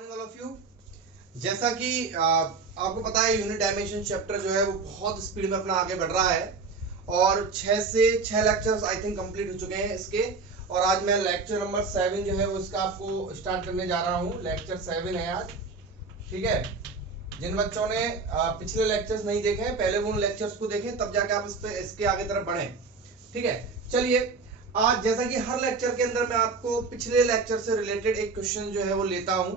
Morning all of you. जैसा कि आपको पता है यूनिट डायमेंशन चैप्टर जो है वो बहुत स्पीड में अपना आगे बढ़ रहा है और 6 से 6 लेक्चर्स आई थिंक कंप्लीट हो चुके हैं इसके। और आज मैं लेक्चर नंबर 7 जो है वो इसका आपको स्टार्ट करने जा रहा हूँ। लेक्चर 7 है आज, ठीक है। जिन बच्चों ने पिछले लेक्चर्स नहीं देखे हैं पहले वो उन लेक्चर्स को देखें, तब जाके आप इसके आगे तरफ बढ़ें, ठीक है। चलिए, आज जैसा कि हर लेक्चर के अंदर मैं आपको पिछले लेक्चर से रिलेटेड एक क्वेश्चन जो है वो लेता हूं,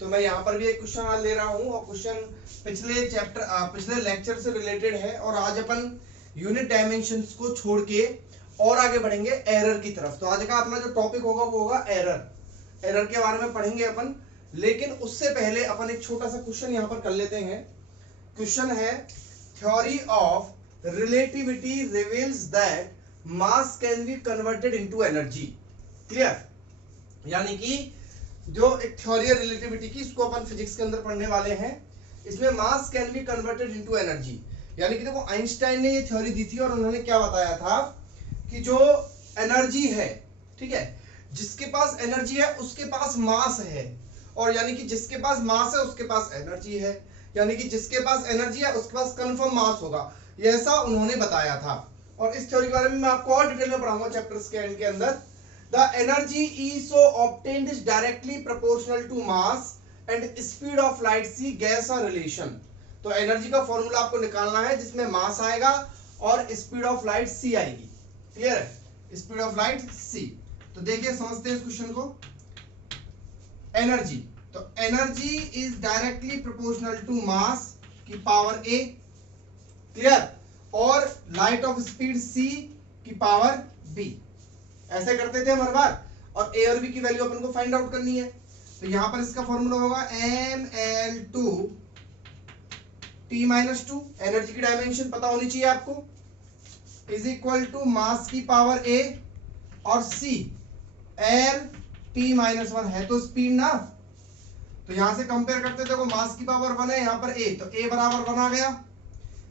तो मैं यहाँ पर भी एक क्वेश्चन आज ले रहा हूं और क्वेश्चन पिछले लेक्चर से रिलेटेड है। और आज अपन यूनिट डायमेंशंस को छोड़ के और आगे बढ़ेंगे एरर की तरफ। तो आज का अपना जो टॉपिक होगा वो होगा एरर के बारे में पढ़ेंगे अपन। लेकिन उससे पहले अपन एक छोटा सा क्वेश्चन यहाँ पर कर लेते हैं। क्वेश्चन है, theory of relativity reveals that mass can be converted into energy. Clear? यानी कि जो एक थ्योरी है रिलेटिविटी की, इसको अपन फिजिक्स के अंदर पढ़ने वाले हैं। इसमें मास can be converted into energy, यानी कि देखो आइंस्टाइन ने ये थ्योरी दी थी और उन्होंने क्या बताया था कि जो एनर्जी है, ठीक है, जिसके पास एनर्जी है उसके पास मास है, और यानी कि जिसके पास मास है उसके पास एनर्जी है, यानी कि जिसके पास एनर्जी है उसके पास कंफर्म मास होगा। ये ऐसा उन्होंने बताया था। और इस थ्योरी के बारे में मैं आपको और डिटेल में पढ़ाऊंगा चैप्टर्स के एंड के अंदर। The energy E so obtained is directly proportional to mass and speed of light C guess our relation. तो एनर्जी का फॉर्मूला आपको निकालना है जिसमें मास आएगा और स्पीड ऑफ लाइट सी आएगी। क्लियर है? Speed of light C. तो देखिए, समझते हैं इस क्वेश्चन को। एनर्जी, तो energy is directly proportional to mass की पावर ए, क्लियर, और लाइट ऑफ स्पीड c की पावर b। ऐसे करते थे हम हर बार, और a और b की वैल्यू अपन को फाइंड आउट करनी है। तो यहां पर इसका फॉर्मूला होगा ml2 t-2, एनर्जी की डायमेंशन पता होनी चाहिए आपको, इज इक्वल टू मास की पावर a और c l t-1 है तो स्पीड ना। तो यहां से कंपेयर करते देखो, मास की पावर 1 है, यहां पर a, तो a बराबर 1 आ गया।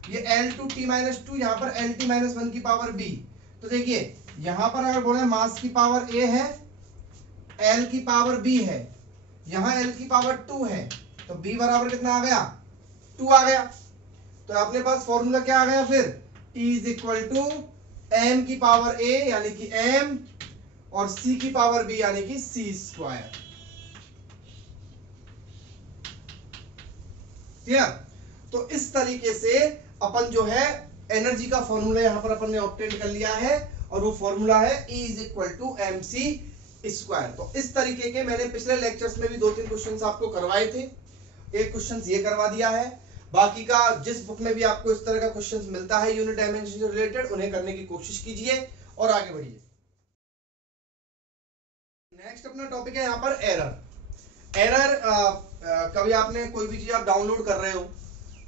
ये L2 t-2, यहाँ पर LT-1 की पावर b। तो देखिए यहाँ पर अगर बोले मास की पावर a है, L की पावर b है, यहाँ L की पावर 2 है, तो b बराबर कितना आ गया? 2 आ गया। तो अपने पास फॉर्मूला क्या आ गया फिर? T is equal to m की पावर a यानी कि m और c की पावर b यानी कि c स्क्वायर। क्लियर? तो इस तरीके से अपन जो है एनर्जी का फॉर्मूला यहां पर अपन ने ऑब्टेन कर लिया है, और वो फॉर्मूला है E is equal to mc square. तो इस तरीके के मैंने पिछले लेक्चर्स में भी 2-3 क्वेश्चंस आपको करवाए थे। एक क्वेश्चंस ये करवा दिया है, बाकी का जिस बुक में भी आपको इस तरह का क्वेश्चंस मिलता है यूनिट डायमेंशन से रिलेटेड, उन्हें करने की कोशिश कीजिए और आगे बढ़िए। नेक्स्ट अपना टॉपिक है यहाँ पर एरर। कभी आपने कोई भी चीज आप डाउनलोड कर रहे हो,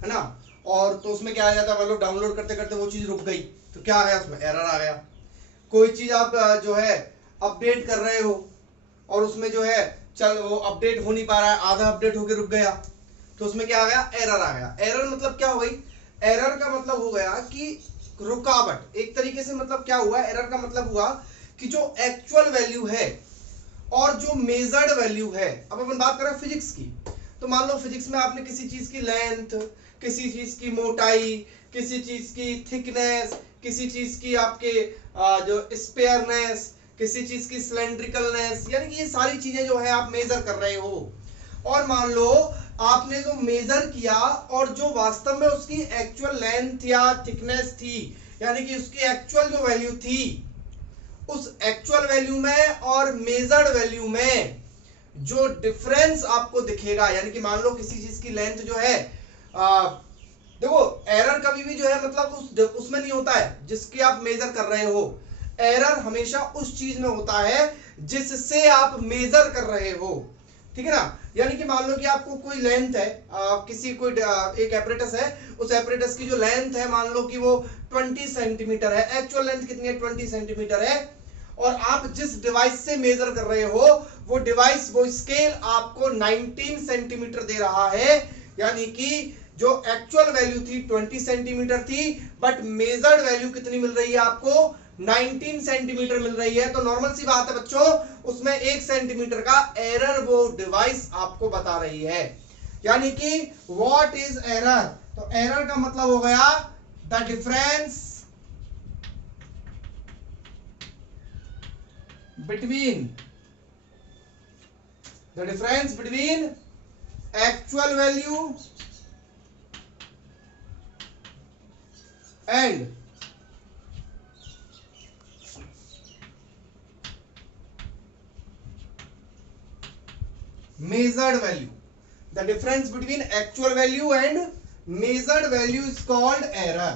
है ना, और तो उसमें क्या आ जाता है, मतलब डाउनलोड करते करते वो चीज रुक गई, तो क्या आ गया उसमें? एरर आ गया। कोई चीज आप जो है अपडेट कर रहे हो और उसमें जो है चल वो अपडेट हो नहीं पा रहा है, आधा अपडेट होके रुक गया, तो उसमें क्या आ गया? एरर आ गया। एरर मतलब क्या हो गई? एरर का मतलब हो गया कि रुकावट। एक तरीके से मतलब क्या हुआ? एरर का मतलब हुआ कि जो एक्चुअल वैल्यू है और जो मेजर्ड वैल्यू है। अब अपन बात करें फिजिक्स की, तो मान लो फिजिक्स में आपने किसी चीज की लेंथ, किसी चीज की मोटाई, किसी चीज की थिकनेस, किसी चीज की आपके जो स्पेयरनेस, किसी चीज की सिलेंड्रिकलनेस, यानी कि ये सारी चीजें जो है आप मेजर कर रहे हो। और मान लो आपने जो मेजर किया और जो वास्तव में उसकी एक्चुअल लेंथ या थिकनेस थी, यानी कि उसकी एक्चुअल जो वैल्यू थी, उस एक्चुअल वैल्यू में और मेजर्ड वैल्यू में जो डिफरेंस आपको दिखेगा, यानी कि मान लो किसी चीज की लेंथ जो है, देखो एरर कभी भी जो है मतलब उसमें नहीं होता है जिसकी आप मेजर कर रहे हो। एरर हमेशा उस चीज में होता है जिससे आप मेजर कर रहे हो, ठीक है ना। यानी कि मान लो कि आपको कोई लेंथ है, एक एपरेटस है, उस एपरेटस की जो लेंथ है मान लो कि वो 20 सेंटीमीटर है, एक्चुअल लेंथ कितनी है? 20 सेंटीमीटर है, और आप जिस डिवाइस से मेजर कर रहे हो वो डिवाइस, वो स्केल आपको 19 सेंटीमीटर दे रहा है, यानी कि जो एक्चुअल वैल्यू थी 20 सेंटीमीटर थी, बट मेजर्ड वैल्यू कितनी मिल रही है आपको? 19 सेंटीमीटर मिल रही है। तो नॉर्मल सी बात है बच्चों, उसमें 1 सेंटीमीटर का एरर वो डिवाइस आपको बता रही है। यानी कि व्हाट इज एरर, तो एरर का मतलब हो गया the difference between actual value and measured value. The difference between actual value and measured value is called error.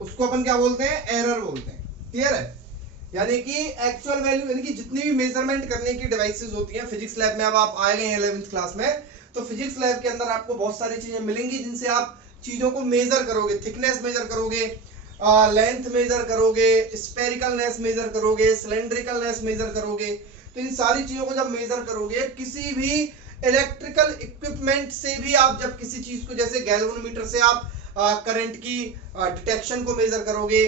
उसको अपन क्या बोलते हैं, एरर बोलते हैं। क्लियर है? यानी कि एक्चुअल वैल्यू यानी कि जितनी भी मेजरमेंट करने की डिवाइसेस होती हैं, फिजिक्स लैब में अब आप आए गए हैं 11th क्लास में, तो फिजिक्स लैब के अंदर आपको बहुत सारी चीजें मिलेंगी जिनसे आप चीजों को मेजर करोगे, थिकनेस मेजर करोगे, लेंथ मेजर करोगे, स्पेरिकलनेस मेजर करोगे, सिलेंड्रिकलनेस मेजर करोगे। तो इन सारी चीजों को जब मेजर करोगे, किसी भी इलेक्ट्रिकल इक्विपमेंट से भी आप जब किसी चीज को, जैसे गैल्वेनोमीटर से आप करंट की डिटेक्शन को मेजर करोगे,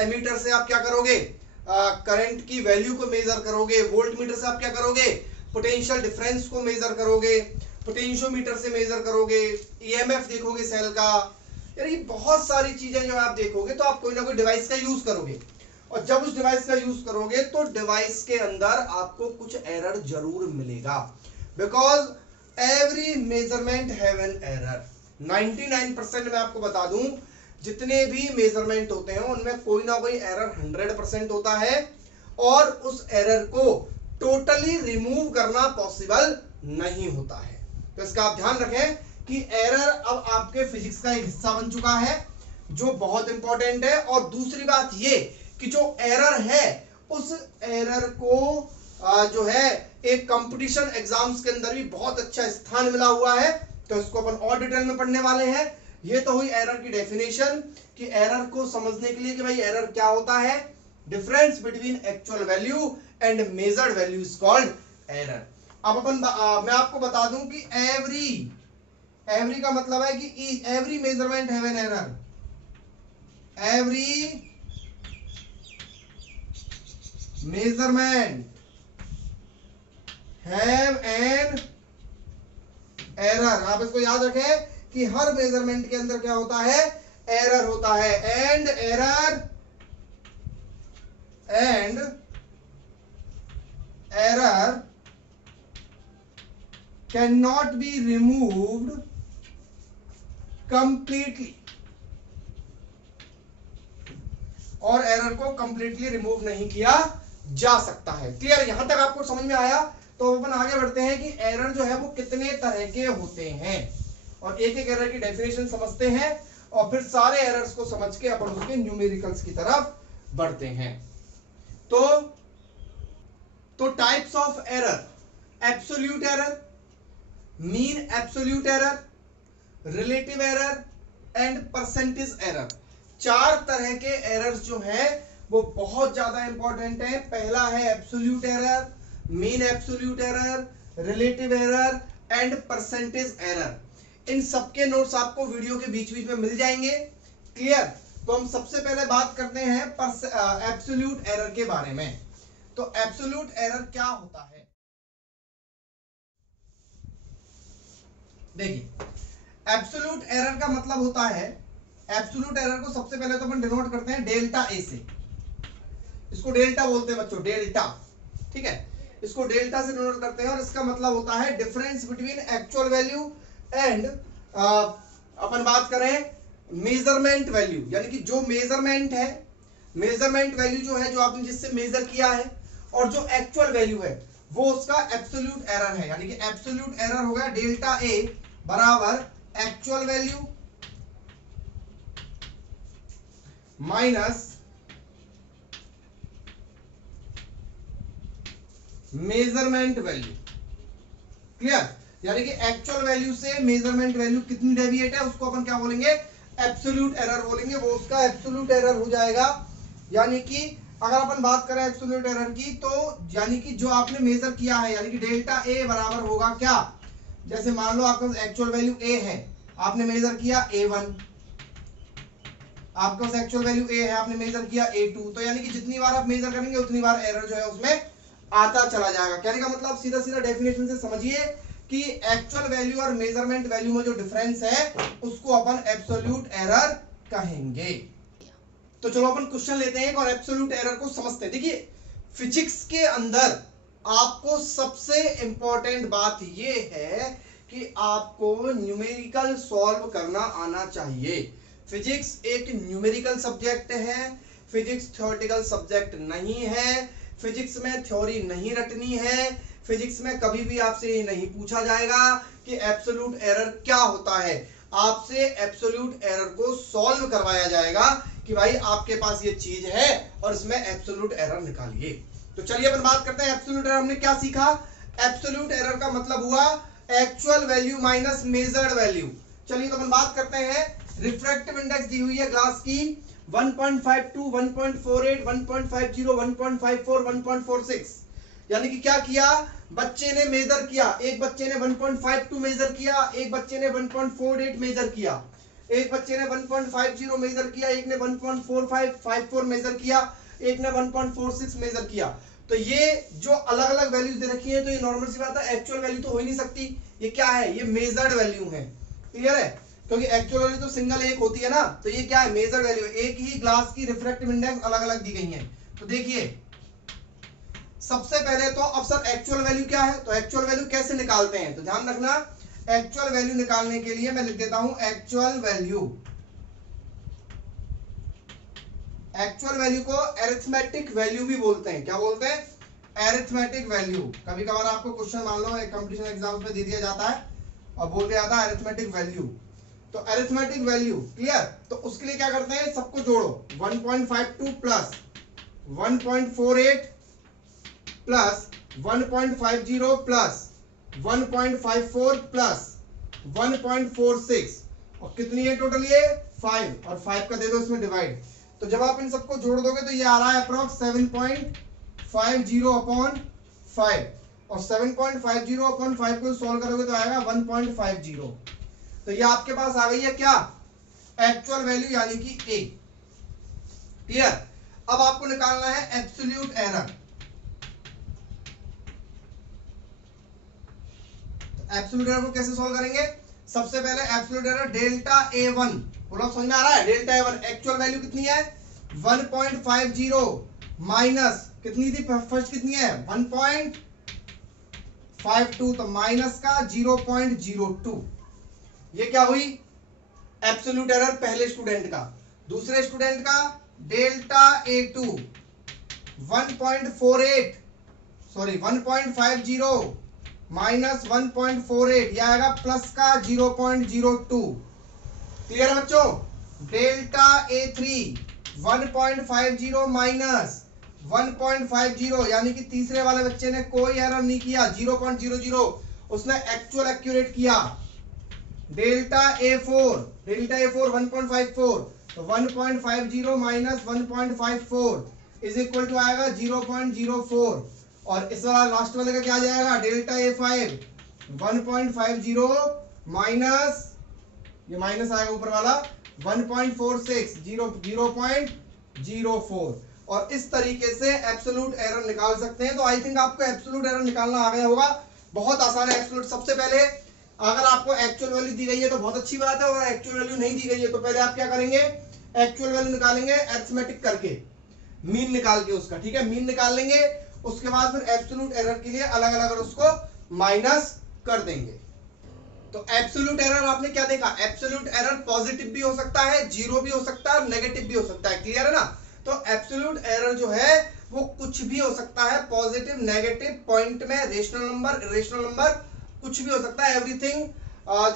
एमीटर से आप क्या करोगे, करंट की वैल्यू को मेजर करोगे, वोल्ट मीटर से आप क्या करोगे, पोटेंशियल डिफरेंस को मेजर करोगे, पोटेंशियोमीटर से मेजर करोगे, ईएमएफ देखोगे सेल का, यानी बहुत सारी चीजें जो आप देखोगे तो आप कोई ना कोई डिवाइस का यूज करोगे। और जब उस डिवाइस का यूज करोगे तो डिवाइस के अंदर आपको कुछ एरर जरूर मिलेगा, because every measurement have an error. 99% मैं आपको बता दूं, जितने भी मेजरमेंट होते हैं उनमें कोई ना कोई एरर 100% होता है, और उस एरर को टोटली रिमूव करना पॉसिबल नहीं होता है। तो इसका आप ध्यान रखें कि एरर अब आपके फिजिक्स का एक हिस्सा बन चुका है, जो बहुत इंपॉर्टेंट है। और दूसरी बात ये कि जो एरर है, उस एरर को जो है एक कंपटीशन एग्जाम्स के अंदर भी बहुत अच्छा स्थान मिला हुआ है, तो इसको अपन और डिटेल में पढ़ने वाले हैं। ये तो हुई एरर की डेफिनेशन, कि एरर को समझने के लिए कि भाई एरर क्या होता है, difference between actual value and measured value is called error. अब अपन मैं आपको बता दूं कि एवरी का मतलब है कि every measurement have an error, every measurement have an error. आप इसको याद रखें कि हर मेजरमेंट के अंदर क्या होता है, एरर होता है, and error can not be removed completely, और एरर को कंप्लीटली रिमूव नहीं किया जा सकता है। क्लियर? यहां तक आपको समझ में आया? तो अपन आगे बढ़ते हैं कि एरर जो है वो कितने तरह के होते हैं, और एक एक एरर की डेफिनेशन समझते हैं, और फिर सारे एरर्स को समझ के अपन उसके न्यूमेरिकल्स की तरफ बढ़ते हैं। तो types of error, absolute error, mean absolute error, relative error and percentage error. 4 तरह के एरर्स जो है वो बहुत ज्यादा इंपॉर्टेंट है। पहला है absolute error, mean absolute error, relative error and percentage error. इन सबके नोट्स आपको वीडियो के बीच बीच में मिल जाएंगे। क्लियर? तो हम सबसे पहले बात करते हैं एब्सोल्यूट एरर के बारे में। तो एब्सोल्यूट एरर क्या होता है? देखिए, एब्सोल्यूट एरर का मतलब होता है, एब्सोल्यूट एरर को सबसे पहले तो अपन डिनोट करते हैं डेल्टा ए से। इसको डेल्टा बोलते हैं बच्चों, डेल्टा। ठीक है, इसको डेल्टा से डिनोट करते हैं, और इसका मतलब होता है difference between actual value and अपन बात करें मेजरमेंट वैल्यू, यानी कि जो मेजरमेंट है, मेजरमेंट वैल्यू जो है, जो आपने जिससे मेजर किया है, और जो एक्चुअल वैल्यू है वो उसका एब्सोल्यूट एरर है। यानी कि एब्सोल्यूट एरर हो गया डेल्टा ए बराबर actual value minus measurement value. Clear? यानी कि एक्चुअल वैल्यू से मेजरमेंट वैल्यू कितनी डेविएट है उसको अपन क्या बोलेंगे, एब्सोल्यूट एरर बोलेंगे। वो उसका एब्सोल्यूट एरर हो जाएगा। यानी कि अगर अपन बात करें एब्सोल्यूट एरर की, तो यानी कि जो आपने मेजर किया है, यानी कि डेल्टा ए बराबर होगा क्या, जैसे मान लो आपका एक्चुअल वैल्यू ए है, आपने मेजर किया A1, आपका पास एक्चुअल वैल्यू a है, आपने मेजर किया a2, तो यानी कि जितनी बार आप मेजर करेंगे उतनी बार एरर जो है उसमें आता चला जाएगा। कहने का मतलब सीधा सीधा डेफिनेशन से समझिए कि एक्चुअल वैल्यू और मेजरमेंट वैल्यू में जो डिफरेंस है उसको अपन एब्सोल्यूट एरर कहेंगे। तो चलो अपन क्वेश्चन लेते हैं और एब्सोल्यूट एरर को समझते हैं। देखिए फिजिक्स के अंदर आपको सबसे इंपॉर्टेंट बात यह है कि आपको न्यूमेरिकल सॉल्व करना आना चाहिए। फिजिक्स एक न्यूमेरिकल सब्जेक्ट है, फिजिक्स थ्योरेटिकल सब्जेक्ट नहीं है, फिजिक्स में थ्योरी नहीं रटनी है, फिजिक्स में कभी भी आपसे ये नहीं पूछा जाएगा कि एब्सोल्यूट एरर क्या होता है। आपसे एब्सोल्यूट एरर को सॉल्व करवाया जाएगा कि भाई आपके पास ये चीज है और इसमें एब्सोल्यूट एरर निकालिए। तो चलिए अपन बात करते हैं एब्सोल्यूट एरर। हमने क्या सीखा? एब्सोल्यूट एरर का मतलब हुआ actual value minus measured value. चलिए तो अपन बात करते हैं। रिफ्रैक्टिव इंडेक्स दी हुई है ग्लास की 1.52, 1.48, 1.50, 1.54, 1.46। यानी कि क्या किया, बच्चे ने मेजर किया, एक बच्चे ने 1.52 मेजर किया, एक बच्चे ने 1.48 मेजर किया, एक बच्चे ने 1.50 मेजर किया, एक ने 1.4554 मेजर किया, एक ने 1.46 मेजर किया। तो ये जो अलग अलग वैल्यूज दे रखी है तो ये नॉर्मल सी बात है, एक्चुअल वैल्यू तो हो ही नहीं सकती। ये क्या है? ये मेजर्ड वैल्यू है। क्लियर है? क्योंकि एक्चुअल वैल्यू तो सिंगल एक होती है ना, तो ये क्या है? Measured value. एक ही ग्लास की रिफ्रैक्टिव इंडेक्स अलग अलग दी गई है। तो देखिए सबसे पहले तो अब सर एक्चुअल वैल्यू क्या है, तो एक्चुअल वैल्यू कैसे निकालते हैं? तो ध्यान रखना, एक्चुअल वैल्यू निकालने के लिए मैं लिख देता हूं एक्चुअल वैल्यू। एक्चुअल वैल्यू को अरिथमेटिक वैल्यू भी बोलते हैं। क्या बोलते हैं? Arithmetic value. कभी कभार आपको क्वेश्चन मान लो कंपटीशन एग्जाम्स में दे दिया जाता है और बोल दिया जाता है अरिथमेटिक वैल्यू। तो अरिथमेटिक वैल्यू क्लियर, तो उसके लिए क्या करते हैं, सबको जोड़ो। 1.52 प्लस 1.48 प्लस 1.50 प्लस 1.54 प्लस 1.46 और कितनी है टोटल? ये 5, और 5 का दे दो इसमें डिवाइड। तो जब आप इन सबको जोड़ दोगे तो ये आ रहा है अप्रॉक्स 7.50 अपॉन 5, और 7.50 अपॉन 5 को सॉल्व करोगे तो आएगा 1.50। तो ये आपके पास आ गई है क्या? एक्चुअल वैल्यू यानी कि ए। क्लियर? अब आपको निकालना है एब्सोल्यूट एरर। एब्सोल्यूट एरर को कैसे सॉल्व करेंगे? सबसे पहले एब्सोल्यूट एरर डेल्टा A1, बोलो समझ में आ रहा है? डेल्टा A1 एक्चुअल वैल्यू कितनी है? 1.50 माइनस कितनी थी फर्स्ट, कितनी है? 1.52, तो माइनस का 0.02। ये क्या हुई? एब्सोल्यूट एरर पहले स्टूडेंट का। दूसरे स्टूडेंट का डेल्टा A2 1.50 माइनस 1.48, यह आएगा प्लस का 0.02। क्लियर है बच्चों? डेल्टा A3 1.50 माइनस 1.50, यानी कि तीसरे वाले बच्चे ने कोई एरर नहीं किया, 0.00 उसने एक्चुअल एक्यूरेट किया। डेल्टा A4 1.54, तो 1.50 माइनस 1.54 इज इक्वल टू आएगा 0.04, और इस वाला लास्ट वाले का क्या जाएगा? डेल्टा A5 1.50 माइनस, ये माइनस आएगा ऊपर वाला 1.46 0.04, और इस तरीके से एब्सोल्यूट एरर निकाल सकते हैं। तो आई थिंक आपको एब्सोल्यूट एरर निकालना आ गया होगा। बहुत आसान है एब्सोल्यूट। सबसे पहले अगर आपको एक्चुअल वैल्यू दी गई है तो बहुत अच्छी बात है, और एक्चुअल वैल्यू नहीं दी गई है तो पहले आप क्या करेंगे? एक्चुअल वैल्यू निकालेंगे अरिथमेटिक करके, मीन निकाल के उसका। ठीक है, मीन निकाल लेंगे, उसके बाद फिर एब्सोल्यूट एरर के लिए अलग अलग उसको माइनस कर देंगे। तो एब्सोल्यूट एरर आपने क्या देखा? एब्सोल्यूट एरर पॉजिटिव भी हो सकता है, जीरो भी हो सकता है, और नेगेटिव भी हो सकता है। क्लियर है ना? तो एब्सोल्यूट एरर जो है वो कुछ भी हो सकता है, पॉजिटिव, नेगेटिव, पॉइंट में, रेशनल नंबर, इरेशनल नंबर, कुछ भी हो सकता है। एवरीथिंग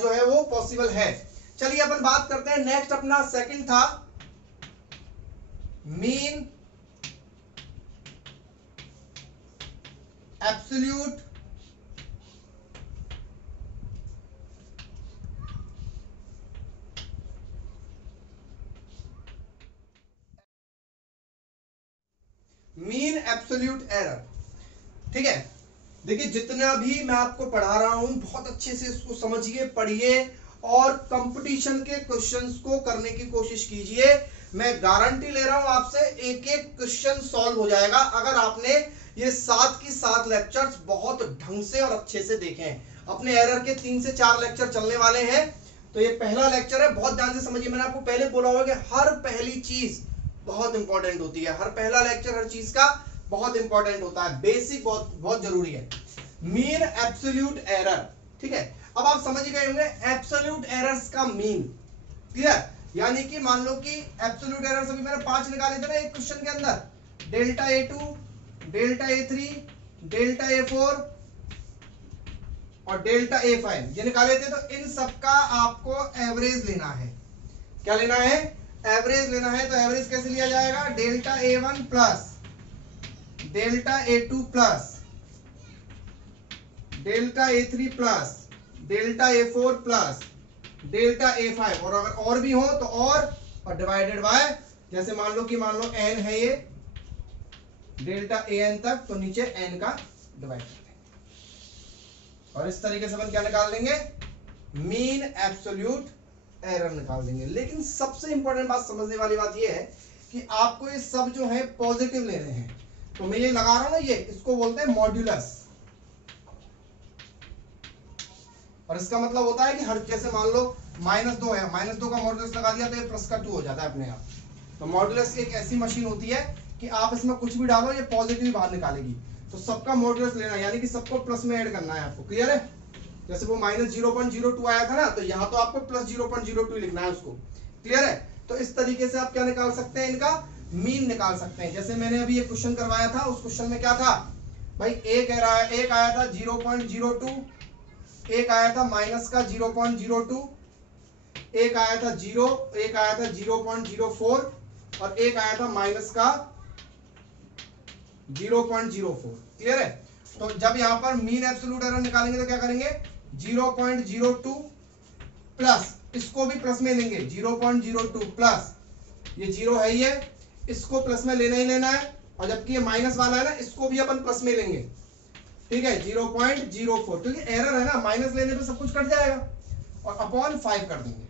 जो है वो पॉसिबल है। चलिए अपन बात करते हैं। नेक्स्ट अपना सेकंड था mean absolute mean absolute error. ठीक है, देखिए जितना भी मैं आपको पढ़ा रहा हूं बहुत अच्छे से इसको समझिए, पढ़िए और कंपटीशन के क्वेश्चंस को करने की कोशिश कीजिए, मैं गारंटी ले रहा हूं आपसे, एक एक क्वेश्चन सॉल्व हो जाएगा अगर आपने ये 7 की 7 लेक्चर्स बहुत ढंग से और अच्छे से देखे हैं। अपने एरर के 3 से 4 लेक्चर चलने वाले हैं, तो ये पहला लेक्चर है, बहुत ध्यान से समझिए। मैंने आपको पहले बोला होगा कि हर पहली चीज बहुत इंपॉर्टेंट होती है, हर पहला लेक्चर हर चीज का बहुत इंपॉर्टेंट होता है, बेसिक बहुत बहुत जरूरी है। मीन एब्सोल्यूट एरर, ठीक है। अब आप समझ गए होंगे एब्सोल्यूट एरर्स का मीन, क्लियर। यानी कि मान लो कि एब्सोल्यूट एरर्स अभी मैंने 5 निकाले थे ना एक क्वेश्चन के अंदर, delta A2, delta A3, delta A4 और डेल्टा A5 ये निकाले थे। तो इन सबका आपको एवरेज लेना है। क्या लेना है? एवरेज लेना है। तो एवरेज कैसे लिया जाएगा? Delta A1 plus delta A2 plus delta A3 plus delta A4 plus delta A5, और अगर और भी हो तो और डिवाइडेड बाय, जैसे मान लो n है ये डेल्टा an तक, तो नीचे n का डिवाइड कर देंगे और इस तरीके से अपन क्या निकाल देंगे? मीन एब्सोल्यूट एरर निकाल देंगे। लेकिन सबसे इंपॉर्टेंट बात, समझने वाली बात ये है कि आपको ये सब जो है पॉजिटिव लेने हैं। तो मैं ये लगा रहा हूं ना, ये इसको बोलते हैं मॉड्यूलस, और इसका मतलब होता है कि हर, जैसे मान लो -2 है, -2 का मॉड्यूलस लगा दिया तो ये प्लस का 2 हो जाता है अपने आप। तो मॉड्यूलस एक ऐसी मशीन होती है कि आप इसमें कुछ भी डालो ये पॉजिटिव बाहर निकालेगी। तो सबका मॉड्यूलस लेना, यानी कि सबको प्लस में ऐड करना है आपको, क्लियर है। जैसे वो -0.02 आया था ना, तो यहाँ तो आपको प्लस 0.02 लिखना है उसको, क्लियर है। तो इस तरीके से आप क्या निकाल सकते हैं? इनका मीन निकाल सकते हैं। जैसे मैंने अभी ये क्वेश्चन करवाया था, उस क्वेश्चन में क्या था भाई, एक आया था 0.02, एक आया था माइनस का 0.02, एक आया था 0, एक आया था 0.04 और एक आया था माइनस का 0.04, क्लियर है। तो जब यहां पर मीन एब्सोल्यूट एरर निकालेंगे तो क्या करेंगे? 0.02 प्लस, इसको भी प्लस में लेंगे, 0.02 प्लस ये 0 है, ये इसको प्लस में लेना ही लेना है, और जबकि ये माइनस वाला है ना, इसको भी अपन प्लस में लेंगे, ठीक है, 0.04, क्योंकि एरर है ना, माइनस लेने पे सब कुछ कट जाएगा, और अपॉन 5 कर देंगे।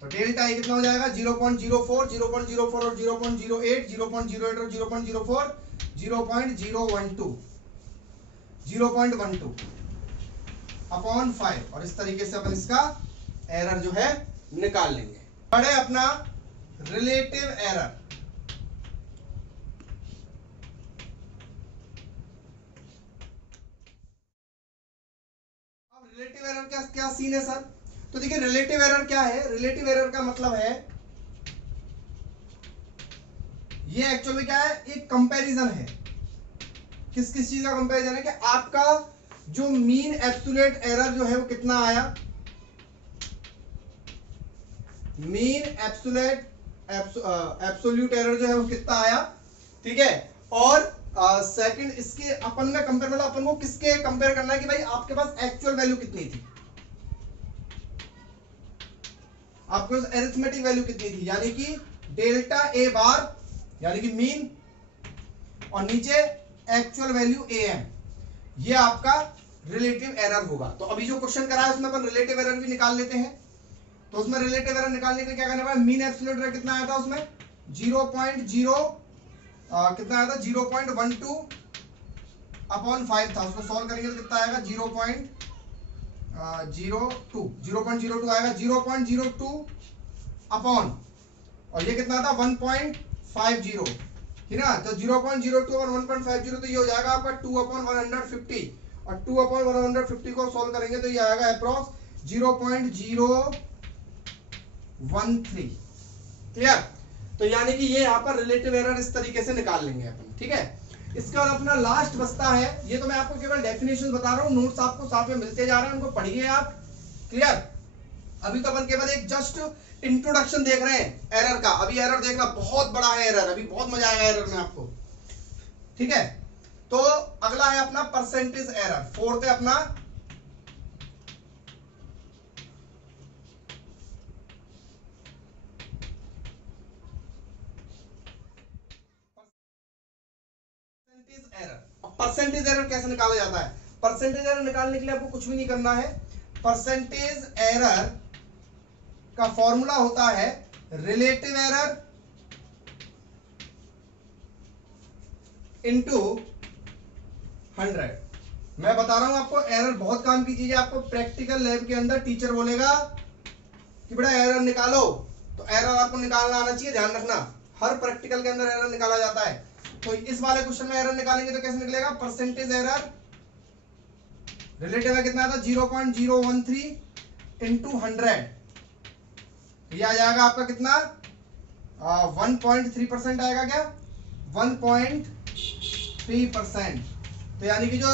तो डेल्टा ए कितना हो जाएगा? 0.04, 0.04 और 0.08, 0.08 और 0.04, 0.012, 0.12 अपॉन 5, और इस तरीके से अपन इसका एरर जो है निकाल लेंगे। पढ़े अपना रिलेटिव एरर। अब रिलेटिव एरर क्या क्या सीन है सर? तो देखिए रिलेटिव एरर क्या है? रिलेटिव एरर का मतलब है, ये एक्चुअल में क्या है? एक कंपैरिजन है। किस किस चीज का कंपैरिजन है? कि आपका जो मीन एब्सोल्यूट एरर जो है वो कितना आया, मीन एब्सोल्यूट एरर जो है वो कितना आया, ठीक है। और सेकंड इसके अपन में कंपेयर, मतलब अपन को किसके कंपेयर करना है कि भाई आपके पास एक्चुअल वैल्यू कितनी थी, आपके पास अरिथमेटिक वैल्यू कितनी थी, यानी कि डेल्टा ए बार यानी कि मीन, और नीचे एक्चुअल वैल्यू ए एम, ये आपका रिलेटिव एरर होगा। तो अभी जो क्वेश्चन करा है उसमें अपन रिलेटिव एरर भी निकाल लेते हैं। तो उसमें रिलेटिव एरर निकालने के लिए क्या करना है? मीन एब्सोल्यूट एरर कितना आया था उसमें? 0.0 कितना आया था? 0.12 अपॉन 5 था। उसको सॉल्व करेंगे तो कितना आएगा? 0.02 आएगा, 0.02 अपॉन, और ये कितना था? 1.50, ठीक ना। तो 0.02 और 1.50 तो ये हो जाएगा आपका 2/150, और 2/150 को सॉल्व करेंगे तो ये आएगा अप्रॉक्स 0.013, क्लियर। तो यानी कि ये यहाँ पर रिलेटिव एरर इस तरीके से निकाल लेंगे अपन, ठीक है। इसके बाद अपना लास्ट बचता है, ये तो मैं आपको केवल डेफिनेशन बता रहा हूँ, नोट्स आपको साथ में मिलते जा रहे हैं, उनको पढ़िए आप, क्लियर। अभी तो अपन केवल एक जस्ट इंट्रोडक्शन देख रहे हैं एरर का। अभी एरर देखना बहुत बड़ा है, एरर अभी बहुत मजा आएगा एरर में आपको, ठीक है। तो अगला है अपना परसेंटेज एरर, फोर्थ है अपना एरर। परसेंटेज एरर कैसे निकाला जाता है? परसेंटेज एरर निकालने के लिए आपको कुछ भी नहीं करना है। परसेंटेज एरर का फॉर्मूला होता है रिलेटिव एरर इनटू 100। मैं बता रहा हूं आपको, एरर बहुत काम की चीज है। आपको प्रैक्टिकल लैब के अंदर टीचर बोलेगा कि बेटा एरर निकालो, तो एरर आपको निकालना आना चाहिए। ध्यान रखना, हर प्रैक्टिकल के अंदर एरर निकाला जाता है। तो इस वाले क्वेश्चन में एरर निकालेंगे तो कैसे निकलेगा? परसेंटेज एरर रिलेटिव है कितना था? 0.013 इंटू 100। ये आ जाएगा आपका कितना? 1.3% आएगा क्या? 1.3%। तो यानी कि जो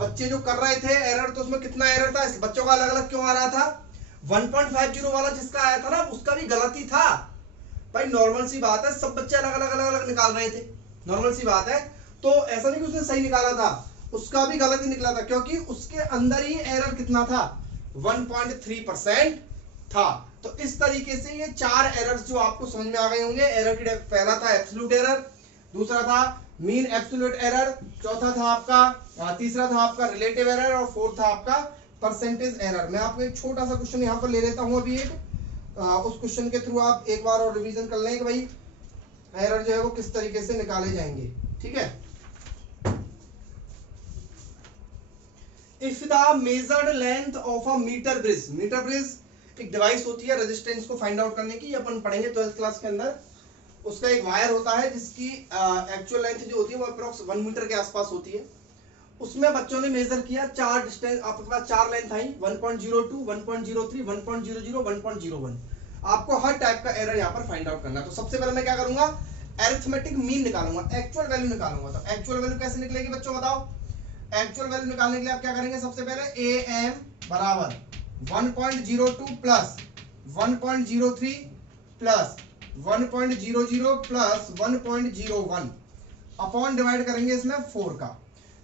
बच्चे जो कर रहे थे एरर, तो उसमें कितना एरर था? इस बच्चों का अलग अलग क्यों आ रहा था? 1.50 वाला जिसका आया था ना, उसका भी गलत ही था भाई। नॉर्मल सी बात है, सब बच्चे अलग अलग अलग अलग निकाल रहे थे, नॉर्मल सी बात है। तो ऐसा नहीं कि उसने सही निकाला था, उसका भी गलत ही निकला था, क्योंकि उसके अंदर ही एरर कितना था? 1.3% था। तो इस तरीके से ये 4 एरर्स जो आपको समझ में आ गए होंगे। एरर की पहला था एब्सोल्यूट एरर, दूसरा था मीन एब्सोल्यूट एरर, चौथा था आपका तीसरा था आपका रिलेटिव एरर, और फोर्थ था आपका परसेंटेज एरर। मैं आपको एक छोटा सा क्वेश्चन यहाँ पर ले लेता हूँ अभी एक, उस क्वेश्चन के थ्रू आप एक बार और रिवीजन कर लें कि भाई एरर जो है वो किस तरीके से निकाले जाएंगे। ठीक है। If the measured length of a metre bridge, metre bridge एक डिवाइस होती है रेजिस्टेंस को फाइंड आउट करने की, अपन पढ़ेंगे 12th क्लास के अंदर। उसका एक वायर होता है जिसकी एक्चुअल लेंथ जो होती है वो अप्रोक्स 1 मीटर के आसपास होती है। उसमें बच्चों ने मेजर किया 4 डिस्टेंस, आपके पास 4 लेंथ आई, 1.02, 1.03, 1.00, 1.01। आपको हर टाइप का एरर यहाँ पर फाइंड आउट करना है। तो सबसे पहले मैं क्या करूंगा? अरिथमेटिक मीन निकालूंगा, एक्चुअल वैल्यू निकालूंगा। तो एक्चुअल वैल्यू कैसे निकलेगी बच्चों, बताओ? एक्चुअल वैल्यू निकालने के लिए आप क्या करेंगे? सबसे पहले am बराबर 1.02 plus 1.03 plus 1.00 plus 1.01 upon divide करेंगे इसमें 4 का।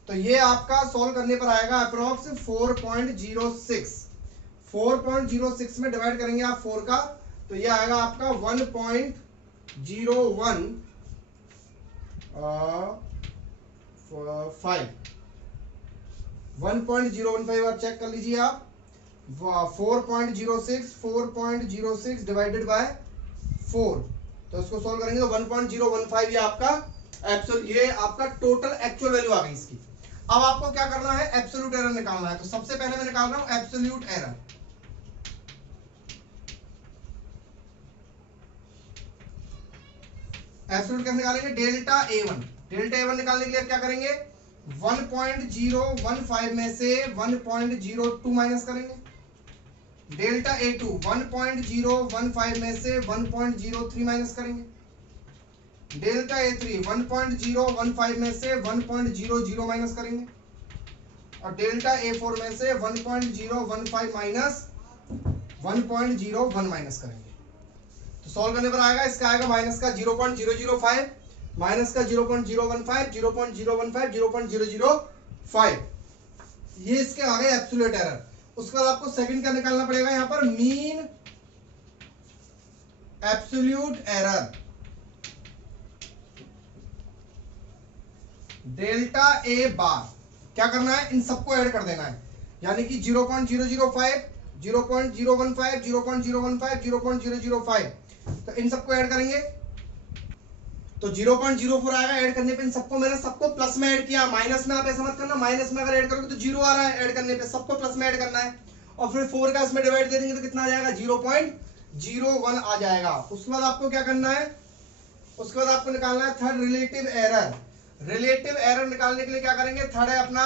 तो ये आपका सॉल्व करने पर आएगा अप्रोक्स 4.06। 4.06 में डिवाइड करेंगे आप 4 का, तो ये आएगा आपका 1.01 1.015 आप चेक कर लीजिए आप। 4.06 डिवाइडेड बाय 4, तो इसको सॉल्व करेंगे तो 1.015 ये आपका ये आपका टोटल एक्चुअल वैल्यू आ गई इसकी। अब आपको क्या करना है? एब्सोल्यूट एरर निकालना है। तो सबसे पहले मैं निकाल रहा हूं एब्सोल्यूट एरर। एब्सोल्यूट कैसे निकालेंगे? Delta A1। डेल्टा A1 निकालने के लिए क्या करेंगे? 1.015 में से 1.02 माइनस करेंगे। डेल्टा A2 1.015 में से 1.03 माइनस करेंगे। डेल्टा A3 1.015 में से 1.00 माइनस करेंगे। और डेल्टा A4 में से 1.015 माइनस 1.01 माइनस करेंगे। तो सॉल्व करने पर आएगा, इसका आएगा माइनस का 0.005, माइनस का 0.015, 0.015, 0.005। ये इसके आ गए एब्सोल्यूट एरर। उसके बाद आपको सेकंड क्या निकालना पड़ेगा? यहां पर mean absolute error. Delta A बार क्या करना है? इन सबको ऐड कर देना है, यानी कि 0.005, 0.015, 0.015, 0.005, तो इन सबको ऐड करेंगे तो 0.04 आएगा। ऐड करने पे इन सबको मैंने सबको प्लस में ऐड किया, माइनस में आप ऐसा मत करना। माइनस में अगर ऐड करोगे तो 0 आ रहा है, ऐड करने पे सबको प्लस में ऐड करना है। और फिर 4 का इसमें डिवाइड दे देंगे तो कितना आ जाएगा? 0.01 आ जाएगा। उसके बाद आपको क्या करना है? उसके बाद आपको निकालना है third relative error. Relative error निकालने के लिए क्या करेंगे? थर्ड है अपना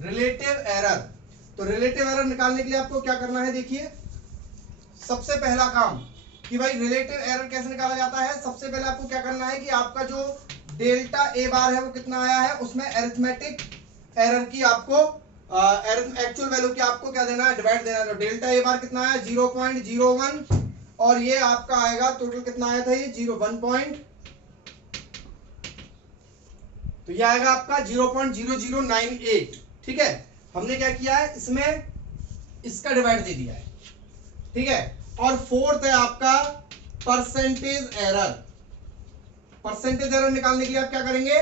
रिलेटिव एरर। तो रिलेटिव एरर निकालने के लिए आपको क्या करना है? देखिए, सबसे पहला काम कि भाई रिलेटिव एरर कैसे निकाला जाता है। सबसे पहले आपको क्या करना है कि आपका जो डेल्टा ए बार है वो कितना आया है, उसमें अरिथमेटिक एरर की आपको एक्चुअल वैल्यू की आपको क्या देना है? डिवाइड देना है। तो डेल्टा ए बार कितना आया? 0.01, और ये आपका आएगा टोटल कितना आया था? ये 1 तो ये आएगा आपका 0.0098। ठीक है, हमने क्या किया है? इसमें इसका डिवाइड दे दिया है। ठीक है, और फोर्थ है आपका परसेंटेज एरर। परसेंटेज एरर निकालने के लिए आप क्या करेंगे?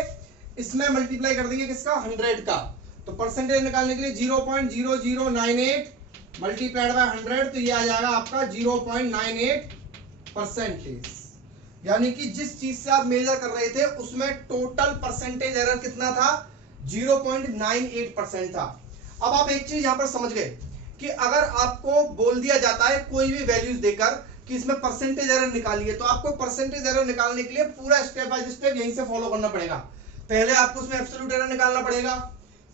इसमें मल्टीप्लाई कर देंगे किसका, 100 का। तो परसेंटेज निकालने के लिए 0.0098 मल्टीप्लाइड बाय 100, तो ये आ जाएगा आपका 0.98%। यानी कि जिस चीज से आप मेजर कर रहे थे उसमें टोटल परसेंटेज एरर कितना था, 0.98% था। अब आप एक चीज यहां पर समझ गए कि अगर आपको बोल दिया जाता है कोई भी वैल्यूज देकर कि इसमें परसेंटेज एरर निकालिए, तो आपको परसेंटेज एरर निकालने के लिए पूरा स्टेप बाय स्टेप यहीं से फॉलो करना पड़ेगा। पहले आपको उसमें एब्सोल्यूट एरर निकालना पड़ेगा,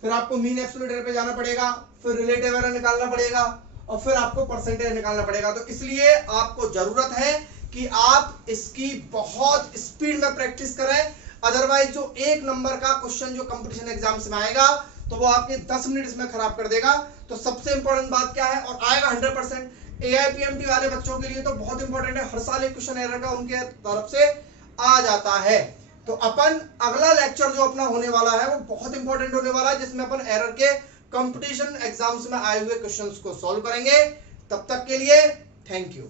फिर आपको मीन एब्सोल्यूट एरर पे जाना पड़ेगा, फिर रिलेटिव एरर निकालना पड़ेगा, और फिर आपको परसेंटेज निकालना पड़ेगा। तो इसलिए आपको जरूरत है कि आप इसकी बहुत स्पीड में प्रैक्टिस करें, अदरवाइज जो 1 नंबर का क्वेश्चन जो कंपटीशन एग्जाम्स में आएगा तो वो आपके 10 मिनट इसमें खराब कर देगा। तो सबसे इंपॉर्टेंट बात क्या है, और आएगा 100%, AIPMT वाले बच्चों के लिए तो बहुत इंपॉर्टेंट है, हर साल एक क्वेश्चन एरर का उनके तरफ से आ जाता है। तो अपन अगला लेक्चर जो अपना होने वाला है वो बहुत इंपॉर्टेंट होने वाला है, जिसमें अपन एरर के कंपटीशन एग्जाम्स में आए हुए क्वेश्चंस को सॉल्व करेंगे। तब तक के लिए थैंक यू।